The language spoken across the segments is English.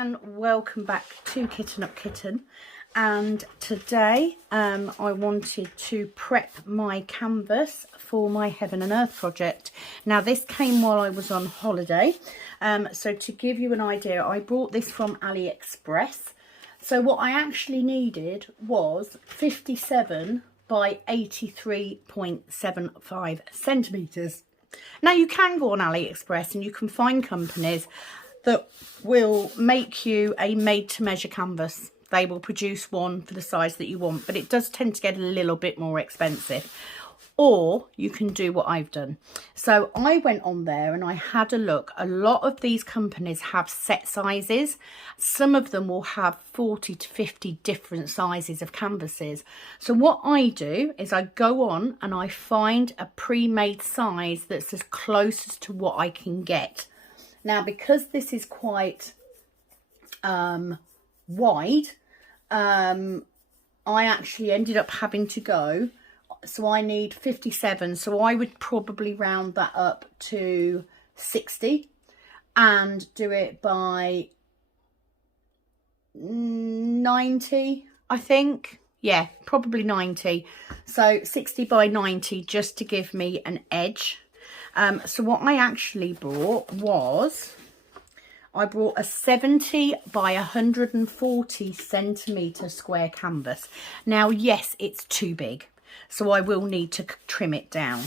and welcome back to Kitten Up Kitten. And today I wanted to prep my canvas for my Heaven and Earth project. Now this came while I was on holiday, so to give you an idea, I bought this from Aliexpress. So what I actually needed was 57 by 83.75 centimetres. Now you can go on AliExpress and you can find companies that will make you a made-to-measure canvas. They will produce one for the size that you want, but it does tend to get a little bit more expensive. Or you can do what I've done. So I went on there and I had a look. A lot of these companies have set sizes. Some of them will have 40 to 50 different sizes of canvases. So what I do is I go on and I find a pre-made size that's as close as to what I can get. Now, because this is quite wide, I actually ended up having to go. So I need 57, so I would probably round that up to 60 and do it by 90, I think. Yeah, probably 90. So 60 by 90 just to give me an edge. So what I actually brought was, I brought a 70 by 140 centimetre square canvas. Now, yes, it's too big, so I will need to trim it down.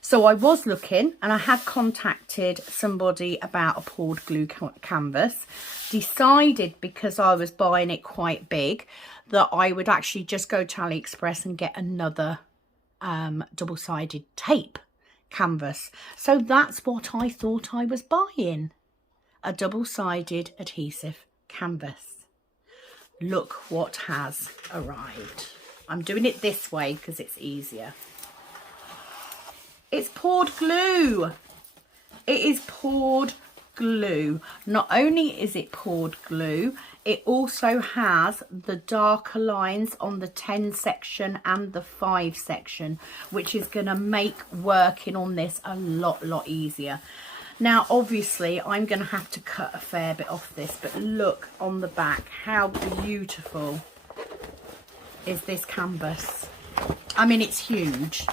So I was looking and I had contacted somebody about a poured glue canvas. Decided, because I was buying it quite big, that I would actually just go to AliExpress and get another double-sided tape canvas. So that's what I thought I was buying, a double-sided adhesive canvas. Look what has arrived. I'm doing it this way because it's easier. It's poured glue. It is poured glue. Not only is it poured glue, it also has the darker lines on the 10 section and the 5 section, which is going to make working on this a lot easier. Now, obviously, I'm going to have to cut a fair bit off this, but look on the back, how beautiful is this canvas. I mean, it's huge.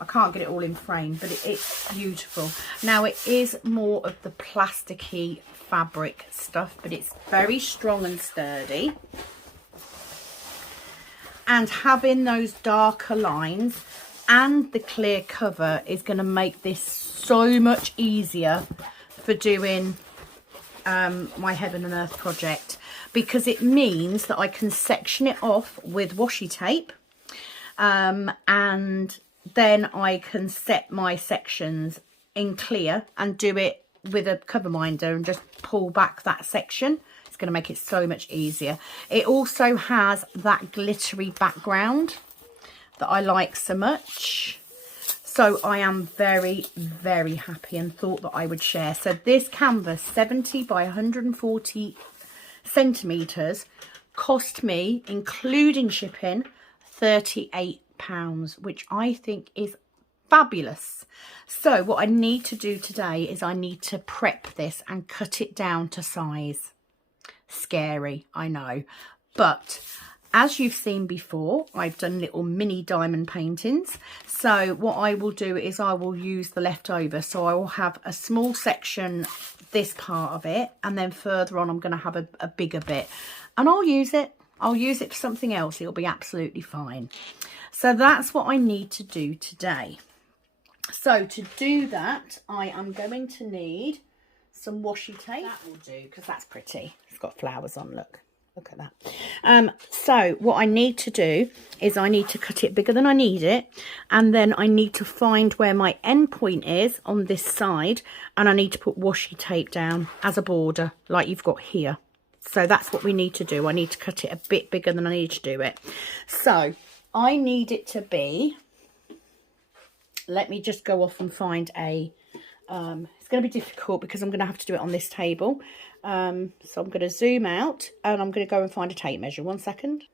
I can't get it all in frame, but it's beautiful. Now, it is more of the plasticky fabric stuff, but it's very strong and sturdy. And having those darker lines and the clear cover is going to make this so much easier for doing my Heaven and Earth project, because it means that I can section it off with washi tape, and then I can set my sections in clear and do it with a cover minder and just pull back that section. It's going to make it so much easier. It also has that glittery background that I like so much. So I am very happy and thought that I would share. So this canvas, 70 by 140 centimetres, cost me, including shipping, £38, which I think is fabulous. So what I need to do today is I need to prep this and cut it down to size. Scary, I know, but as you've seen before, I've done little mini diamond paintings. So what I will do is I will use the leftover. So I will have a small section, this part of it, and then further on I'm going to have a bigger bit. And I'll use it. I'll use it for something else. It'll be absolutely fine. So that's what I need to do today. So to do that, I am going to need some washi tape. That will do, because that's pretty. It's got flowers on, look. Look at that. So what I need to do is I need to cut it bigger than I need it, and then I need to find where my end point is on this side, and I need to put washi tape down as a border like you've got here. So that's what we need to do. I need to cut it a bit bigger than I need to do it. So I need it to be, let me just go off and find a, it's going to be difficult because I'm going to have to do it on this table. So I'm going to zoom out and I'm going to go and find a tape measure. 1 second.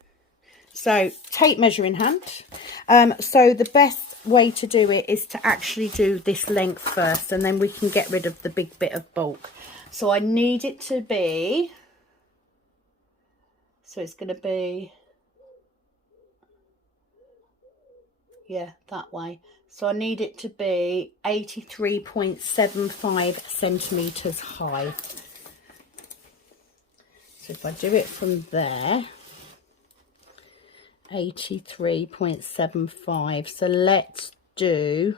So tape measure in hand. So the best way to do it is to actually do this length first, and then we can get rid of the big bit of bulk. So I need it to be, so it's going to be, yeah, that way. So I need it to be 83.75 centimetres high. So if I do it from there, 83.75. So let's do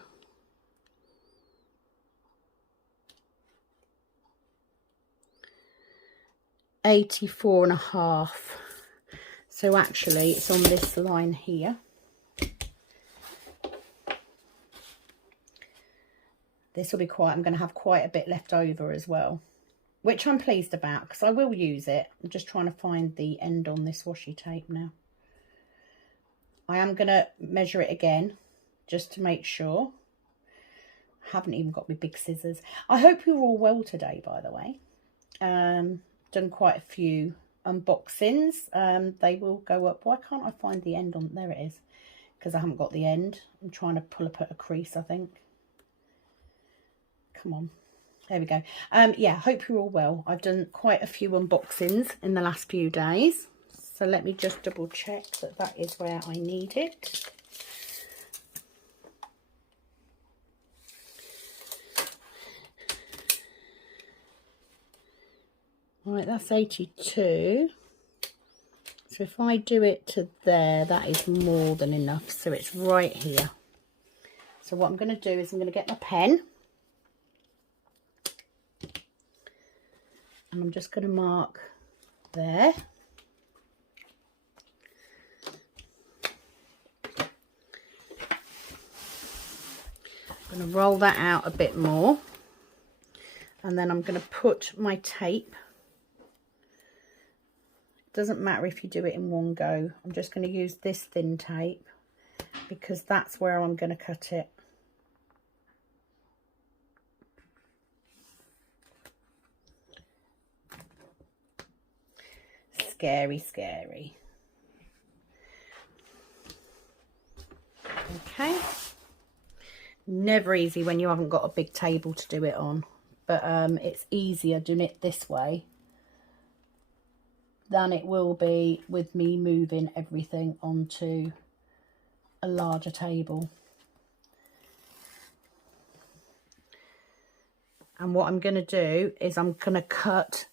84.5. So actually it's on this line here. This will be quite, I'm going to have quite a bit left over as well, which I'm pleased about because I will use it. I'm just trying to find the end on this washi tape now. I am going to measure it again just to make sure. I haven't even got my big scissors. I hope you're all well today, by the way. Done quite a few unboxings. They will go up. Why can't I find the end on? There it is. Because I haven't got the end. I'm trying to pull up at a crease, I think. Come on. There we go. Yeah, hope you're all well. I've done quite a few unboxings in the last few days. So let me just double check that that is where I need it. Right, that's 82. So if I do it to there, that is more than enough. So it's right here. So what I'm going to do is I'm going to get my pen. And I'm just going to mark there. I'm going to roll that out a bit more. And then I'm going to put my tape. It doesn't matter if you do it in one go. I'm just going to use this thin tape because that's where I'm going to cut it. Scary, scary. Okay. Never easy when you haven't got a big table to do it on, but it's easier doing it this way than it will be with me moving everything onto a larger table. And what I'm going to do is I'm going to cut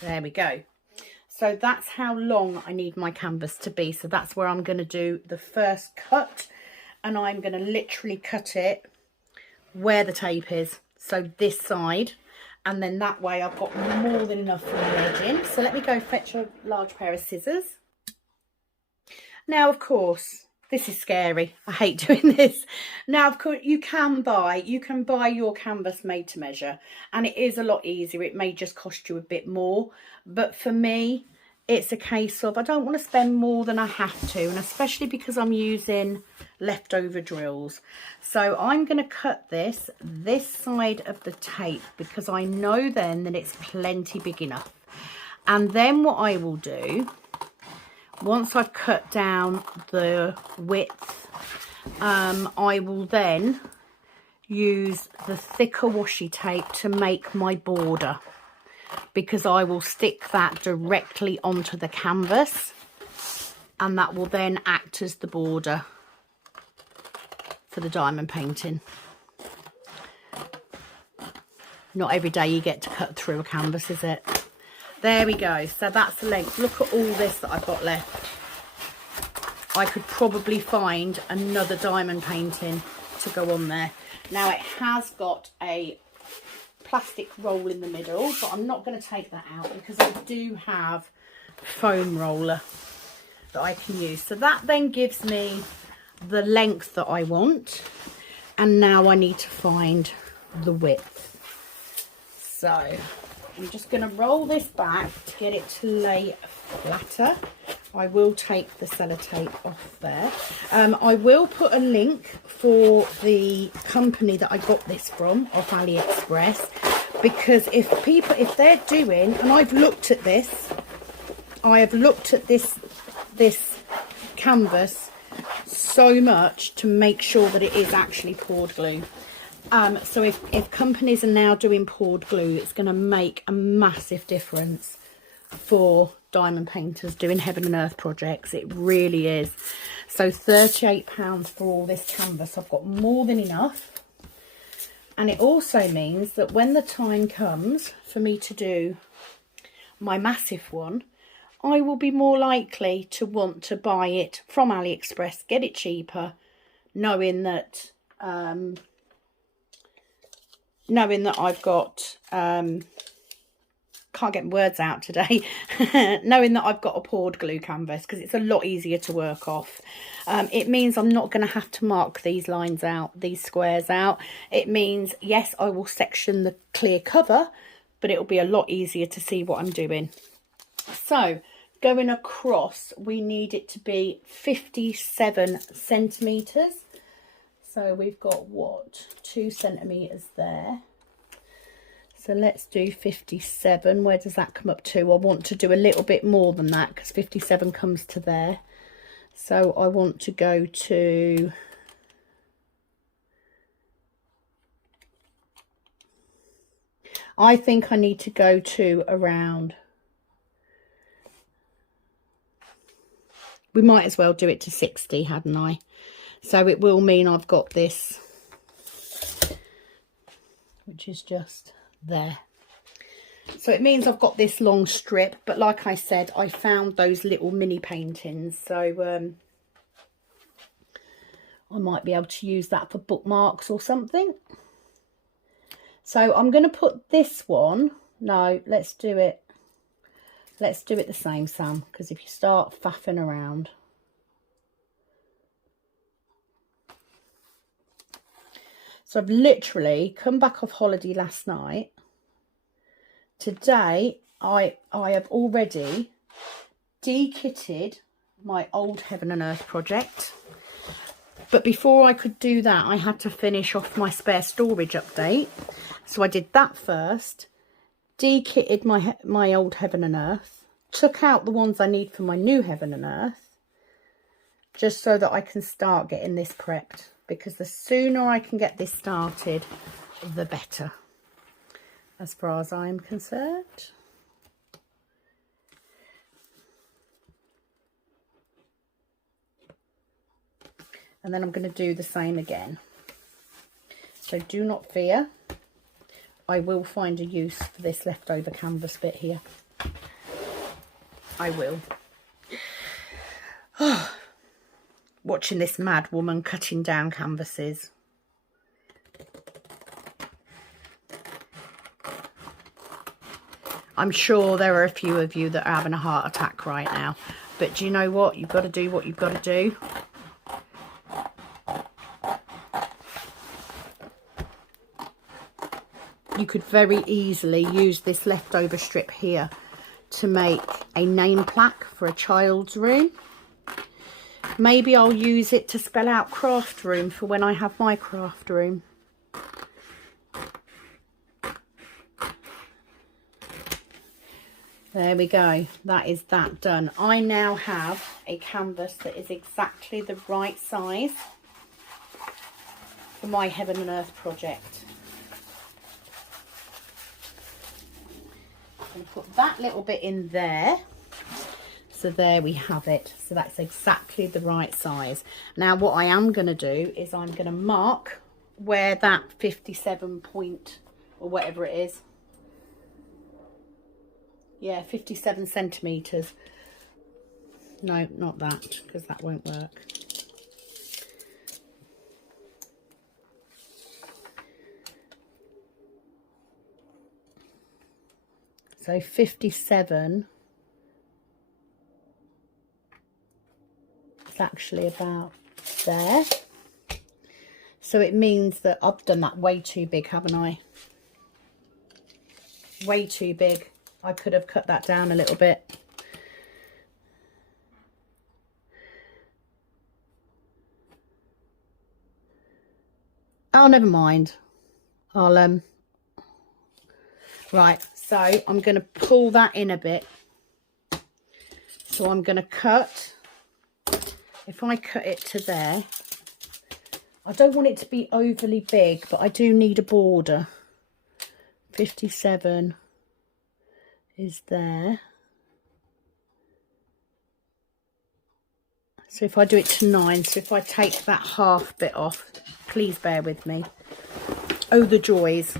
there we go. So that's how long I need my canvas to be. So that's where I'm going to do the first cut, and I'm going to literally cut it where the tape is. So this side, and then that way I've got more than enough for the edging. So let me go fetch a large pair of scissors. Now, of course, this is scary. I hate doing this. Now, of course, you can buy your canvas made to measure, and it is a lot easier. It may just cost you a bit more, but for me, it's a case of I don't want to spend more than I have to, and especially because I'm using leftover drills. So I'm going to cut this side of the tape because I know then that it's plenty big enough. And then what I will do, once I've cut down the width, I will then use the thicker washi tape to make my border, because I will stick that directly onto the canvas, and that will then act as the border for the diamond painting. Not every day you get to cut through a canvas, is it? There we go. So that's the length. Look at all this that I've got left. I could probably find another diamond painting to go on there. Now it has got a plastic roll in the middle, but I'm not going to take that out because I do have foam roller that I can use. So that then gives me the length that I want, and now I need to find the width. So I'm just going to roll this back to get it to lay flatter. I will take the sellotape off there. I will put a link for the company that I got this from off Aliexpress, because if they're doing, and I've looked at this, I have looked at this canvas so much to make sure that it is actually poured glue. So if companies are now doing poured glue, it's going to make a massive difference for diamond painters doing heaven and earth projects. It really is. So £38 for all this canvas. I've got more than enough. And it also means that when the time comes for me to do my massive one, I will be more likely to want to buy it from Aliexpress, get it cheaper, knowing that I've got can't get my words out today knowing that I've got a poured glue canvas, because it's a lot easier to work off. It means I'm not going to have to mark these lines out, these squares out. It means, yes, I will section the clear cover, but it'll be a lot easier to see what I'm doing. So going across, we need it to be 57 centimetres. So we've got, what, 2 centimetres there. So let's do 57. Where does that come up to? I want to do a little bit more than that, because 57 comes to there. So I want to go to... I think I need to go to around... We might as well do it to 60, hadn't I? So it will mean I've got this, which is just there. So it means I've got this long strip, but like I said, I found those little mini paintings, so I might be able to use that for bookmarks or something. So I'm going to put this one, no, let's do it the same, Sam, because if you start faffing around. So I've literally come back off holiday last night. Today I have already de-kitted my old Heaven and Earth project. But before I could do that, I had to finish off my spare storage update. So I did that first, de-kitted my old Heaven and Earth, took out the ones I need for my new Heaven and Earth, just so that I can start getting this prepped. Because the sooner I can get this started, the better, as far as I'm concerned. And then I'm going to do the same again. So do not fear. I will find a use for this leftover canvas bit here. I will. Watching this mad woman cutting down canvases. I'm sure there are a few of you that are having a heart attack right now. But do you know what? You've got to do what you've got to do. You could very easily use this leftover strip here to make a name plaque for a child's room. Maybe I'll use it to spell out craft room for when I have my craft room. There we go. That is that done. I now have a canvas that is exactly the right size for my Heaven and Earth project. I'm going to put that little bit in there. So there we have it. So that's exactly the right size. Now what I am going to do is I'm going to mark where that 57 point or whatever it is. Yeah, 57 centimetres. No, not that, because that won't work. So 57 is actually about there. So it means that I've done that way too big, haven't I? Way too big. I could have cut that down a little bit. Oh, never mind. I'll right, so I'm going to pull that in a bit. So I'm going to cut if I cut it to there, I don't want it to be overly big, but I do need a border. 57 is there. So if I do it to 9, so if I take that half bit off, please bear with me. Oh, the joys.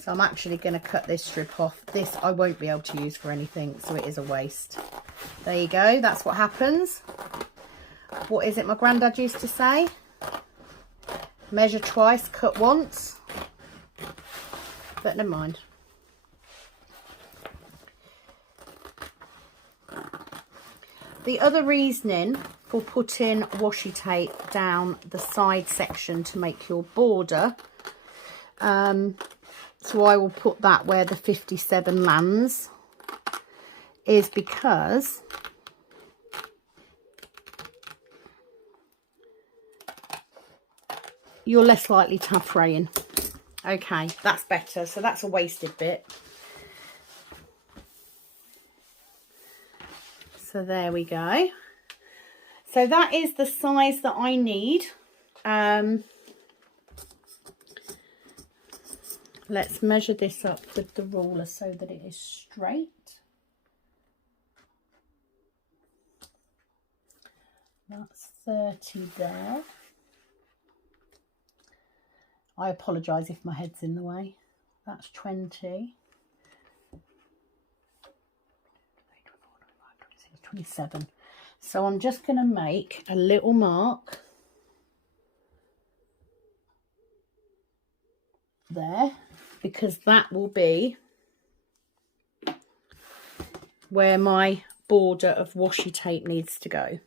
So I'm actually going to cut this strip off. This I won't be able to use for anything, so it is a waste. There you go, that's what happens. What is it my granddad used to say? Measure twice, cut once. But never mind. The other reasoning for putting washi tape down the side section to make your border, so I will put that where the 57 lands, is because you're less likely to have fraying. Okay, that's better. So that's a wasted bit. So there we go. So that is the size that I need. Let's measure this up with the ruler so that it is straight. That's 30 there. I apologise if my head's in the way. That's 20. 27. So I'm just going to make a little mark there, because that will be where my border of washi tape needs to go.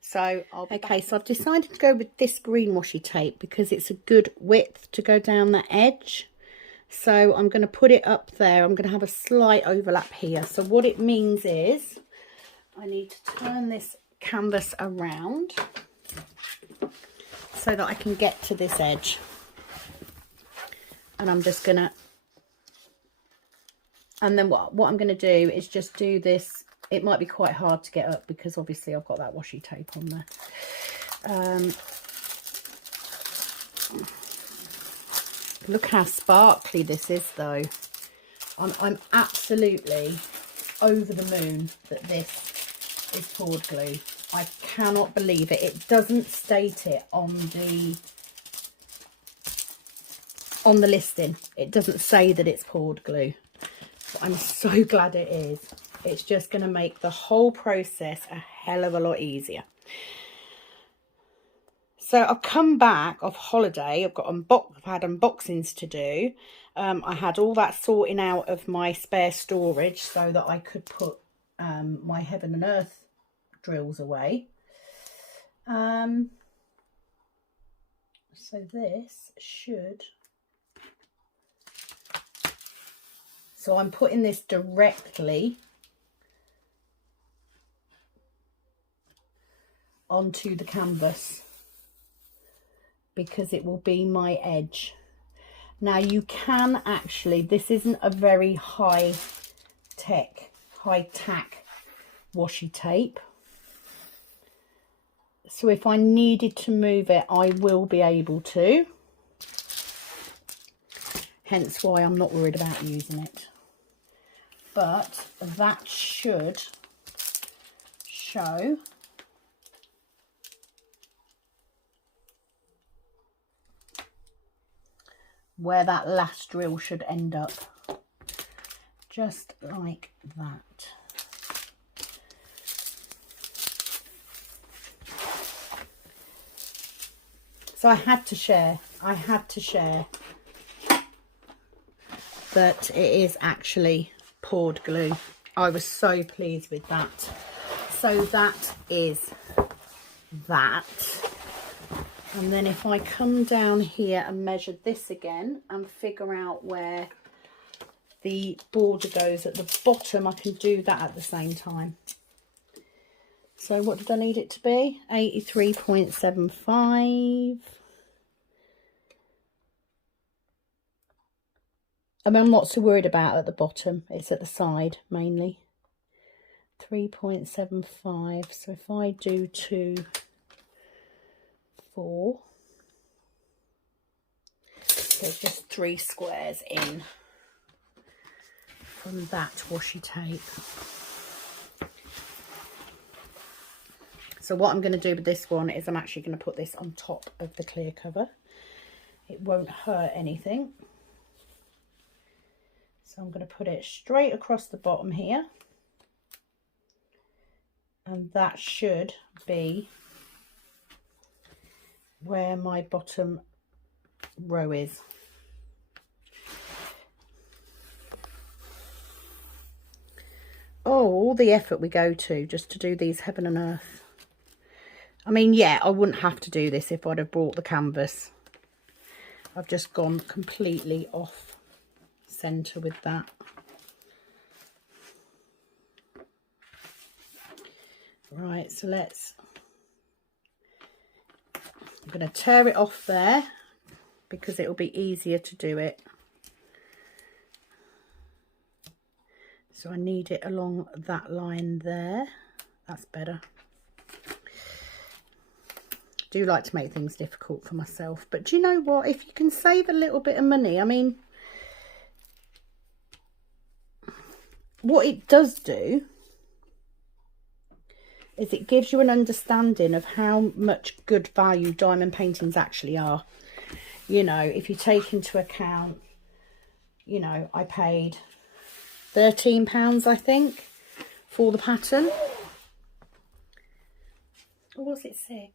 So okay, so I've decided to go with this green washi tape because it's a good width to go down that edge. So I'm going to put it up there. I'm going to have a slight overlap here. So what it means is I need to turn this canvas around so that I can get to this edge. And I'm just going to, and then what I'm going to do is just do this. It might be quite hard to get up because obviously I've got that washi tape on there. Look how sparkly this is though. I'm absolutely over the moon that this is poured glue. I cannot believe it. It doesn't state it on the listing. It doesn't say that it's poured glue. But I'm so glad it is. It's just going to make the whole process a hell of a lot easier. So I've come back off holiday. I've had unboxings to do. I had all that sorting out of my spare storage so that I could put my heaven and earth drills away. So this should... So I'm putting this directly onto the canvas because it will be my edge. Now you can actually, this isn't a very high tack washi tape, so if I needed to move it I will be able to, hence why I'm not worried about using it. But that should show where that last drill should end up, just like that. So I had to share that it is actually poured glue. I was so pleased with that. So that is that. And then if I come down here and measure this again and figure out where the border goes at the bottom, I can do that at the same time. So what did I need it to be? 83.75. I mean, I'm not so worried about at the bottom. It's at the side mainly. 3.75. So if I do 2, 4, there's just 3 squares in from that washi tape. So what I'm going to do with this one is I'm actually going to put this on top of the clear cover. It won't hurt anything. So I'm going to put it straight across the bottom here. And that should be where my bottom row is. Oh, all the effort we go to just to do these heaven and earth. I mean, yeah, I wouldn't have to do this if I'd have brought the canvas. I've just gone completely off centre with that. Right, so I'm going to tear it off there because it'll be easier to do it. So I need it along that line there. That's better. I do like to make things difficult for myself, but do you know what? If you can save a little bit of money, I mean, what it does do is it gives you an understanding of how much good value diamond paintings actually are. You know, if you take into account, you know, I paid £13, I think, for the pattern. Or was it 6?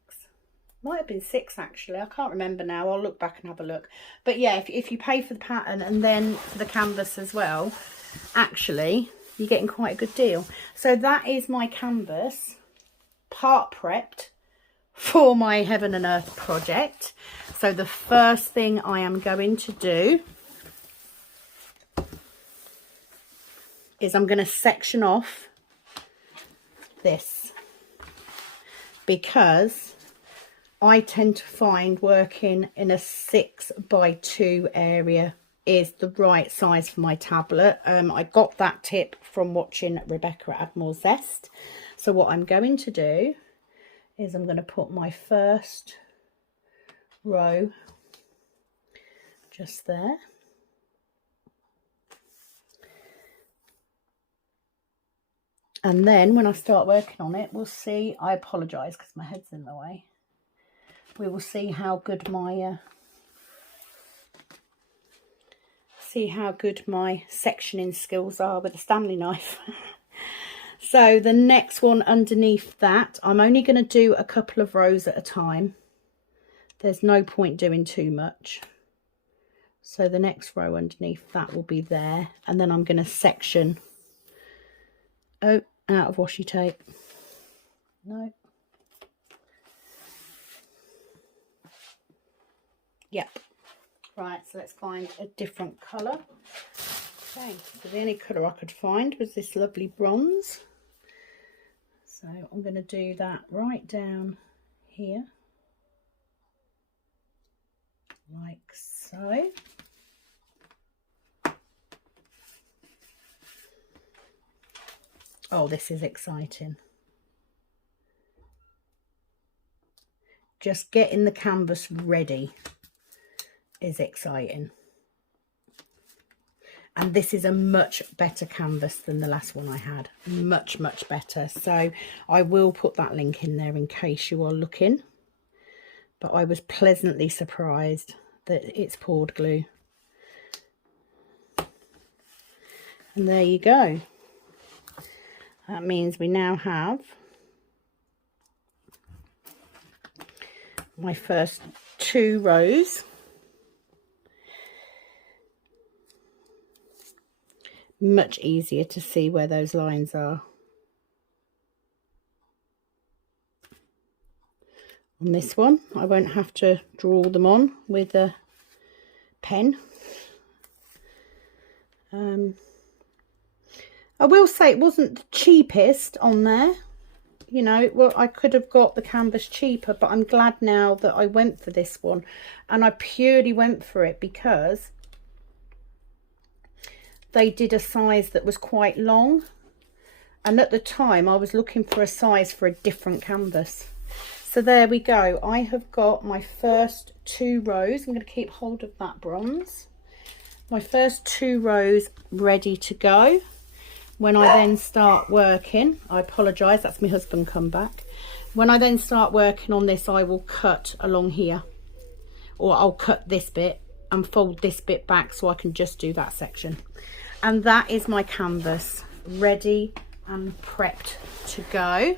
Might have been 6 actually. I can't remember now. I'll look back and have a look. But yeah, if you pay for the pattern and then for the canvas as well, actually, you're getting quite a good deal. So that is my canvas, part prepped for my Heaven and Earth project. So the first thing I am going to do is I'm going to section off this, because I tend to find working in a 6x2 area is the right size for my tablet. I got that tip from watching Rebecca at Add More Zest. So what I'm going to do is I'm going to put my first row just there. And then when I start working on it, we'll see. I apologise because my head's in the way. We will see how good my sectioning skills are with a Stanley knife. So the next one underneath that, I'm only going to do a couple of rows at a time. There's no point doing too much. So the next row underneath that will be there, and then I'm going to section out of washi tape. No. Yep. Right, so let's find a different colour. Okay, so the only colour I could find was this lovely bronze. So I'm going to do that right down here, like so. Oh, this is exciting. Just getting the canvas ready is exciting. And this is a much better canvas than the last one I had. Much, much better. So I will put that link in there in case you are looking. But I was pleasantly surprised that it's poured glue. And there you go. That means we now have my first 2 rows. Much easier to see where those lines are. On this one, I won't have to draw them on with a pen. I will say it wasn't the cheapest on there. You know, well, I could have got the canvas cheaper, but I'm glad now that I went for this one. And I purely went for it because they did a size that was quite long. And at the time I was looking for a size for a different canvas. So there we go. I have got my first 2 rows. I'm going to keep hold of that bronze. My first 2 rows ready to go. When I then start working, I apologise, that's my husband come back. When I then start working on this, I will cut along here, or I'll cut this bit and fold this bit back so I can just do that section. And that is my canvas ready and prepped to go.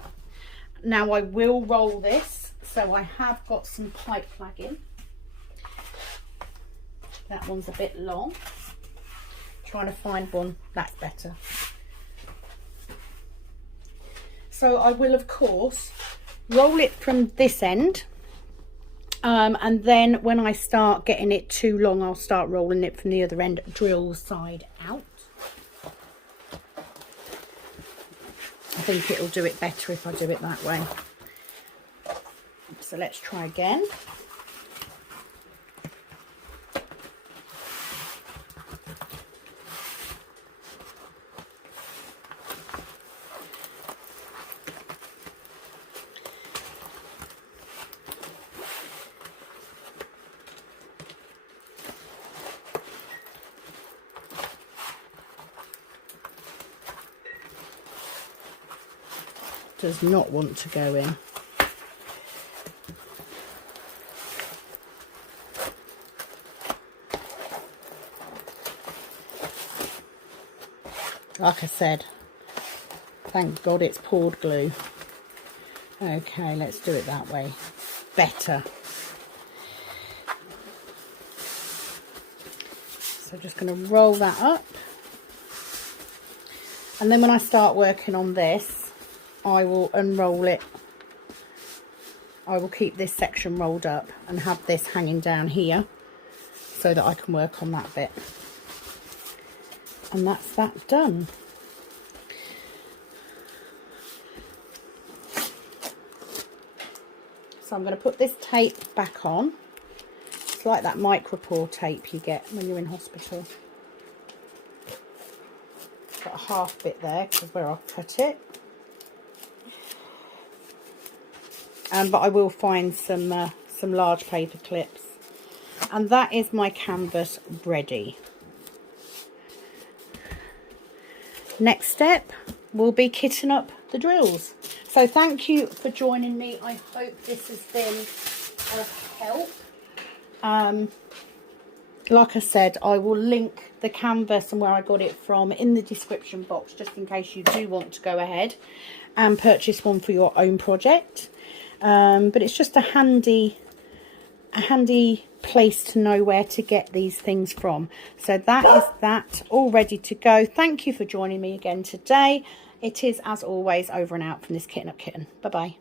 Now I will roll this, so I have got some pipe flagging. That one's a bit long. Trying to find one that's better. So I will of course roll it from this end, and then when I start getting it too long, I'll start rolling it from the other end, drill side out. I think it'll do it better if I do it that way. So let's try again. Does not want to go in. Like I said, thank God it's poured glue. Okay, let's do it that way. Better. So just going to roll that up. And then when I start working on this, I will unroll it. I will keep this section rolled up and have this hanging down here so that I can work on that bit. And that's that done. So I'm going to put this tape back on. It's like that micropore tape you get when you're in hospital. Got a half bit there because where I've cut it. But I will find some large paper clips. And that is my canvas ready. Next step will be kitting up the drills. So thank you for joining me. I hope this has been of help. Like I said, I will link the canvas and where I got it from in the description box, just in case you do want to go ahead and purchase one for your own project. But it's just a handy place to know where to get these things from. So that is that, all ready to go. Thank you for joining me again today. It is, as always, over and out from this Kitten Up Kitten. Bye bye.